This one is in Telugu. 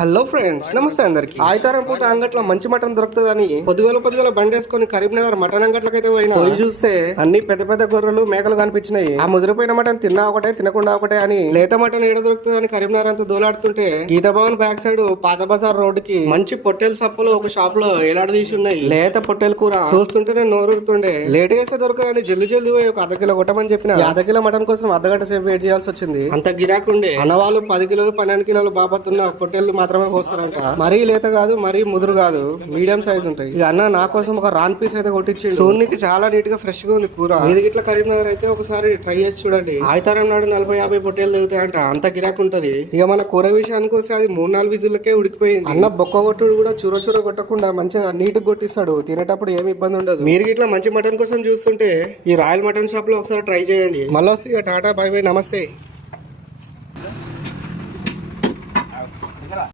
హలో ఫ్రెండ్స్, నమస్తే అందరికి. ఆదివారం పూట అంగట్లో మంచి మటన్ దొరుకుతుందని పొద్దుగల బండేసుకొని కరీంనగర్ మటన్ అంగట్లకైతే పోయి చూస్తే అన్ని పెద్ద పెద్ద గొర్రెలు మేకలు కనిపించినాయి. ఆ ముదిరిపోయిన మటన్ తిన్నా ఒకటే తినకుండా ఒకటే అని లేత మటన్ ఏడ దొరుకుతుందని కరీంనగర్ అంతా దోలాడుతుంటే గీత భవన్ బ్యాక్ సైడ్ పాత బజార్ రోడ్ కి మంచి పొట్టేలు సప్పులు ఒక షాప్ లో ఎలాడదీసి ఉన్నాయి. లేత పొట్టేలు కూర చూస్తుంటేనే నోరుతుండే. లేట్ చేస్తే దొరకదని జల్దీ పోయి ఒక అర్ధ కిలో కొట్టమని చెప్పిన అర్ధ కిలో మటన్ కోసం అర్ధగంట సేపు వెయిట్ చేయాల్సి వచ్చింది. అంత గిరాకుండే. అన్నవాళ్ళు 10 కిలోలు 12 కిలోలు బాబతున్న పొట్టేలు మాత్రమే పోస్తారంట. మరీ లేత కాదు, మరీ ముదురు కాదు, మీడియం సైజ్ ఉంటాయి. ఇది అన్న నా కోసం ఒక రాన్ పీస్ అయితే కొట్టించిండు. సోనికి చాలా నీట్ గా ఫ్రెష్ గా ఉంది కూర. ఇది ఇట్లా కరీంనగర్ అయితే ఒకసారి ట్రై చేసి చూడండి. ఆదివారం నాడు 40-50 పొట్టేలు దిగుతాయంట. అంత గిరాక్ ఉంటది. ఇక మన కూర విషయానికి వస్తే అది 3-4 విజిల్లకే ఉడికిపోయింది. అన్న బొక్క కొట్టుడు కూడా చూర కొట్టకుండా మంచిగా నీట్ కొట్టిస్తాడు. తినేటప్పుడు ఏమి ఇబ్బంది ఉండదు. మీరు ఇట్లా మంచి మటన్ కోసం చూస్తుంటే ఈ రాయల్ మటన్ షాప్ లో ఒకసారి ట్రై చేయండి. మళ్ళీ వస్తే టాటా బై బై, నమస్తే.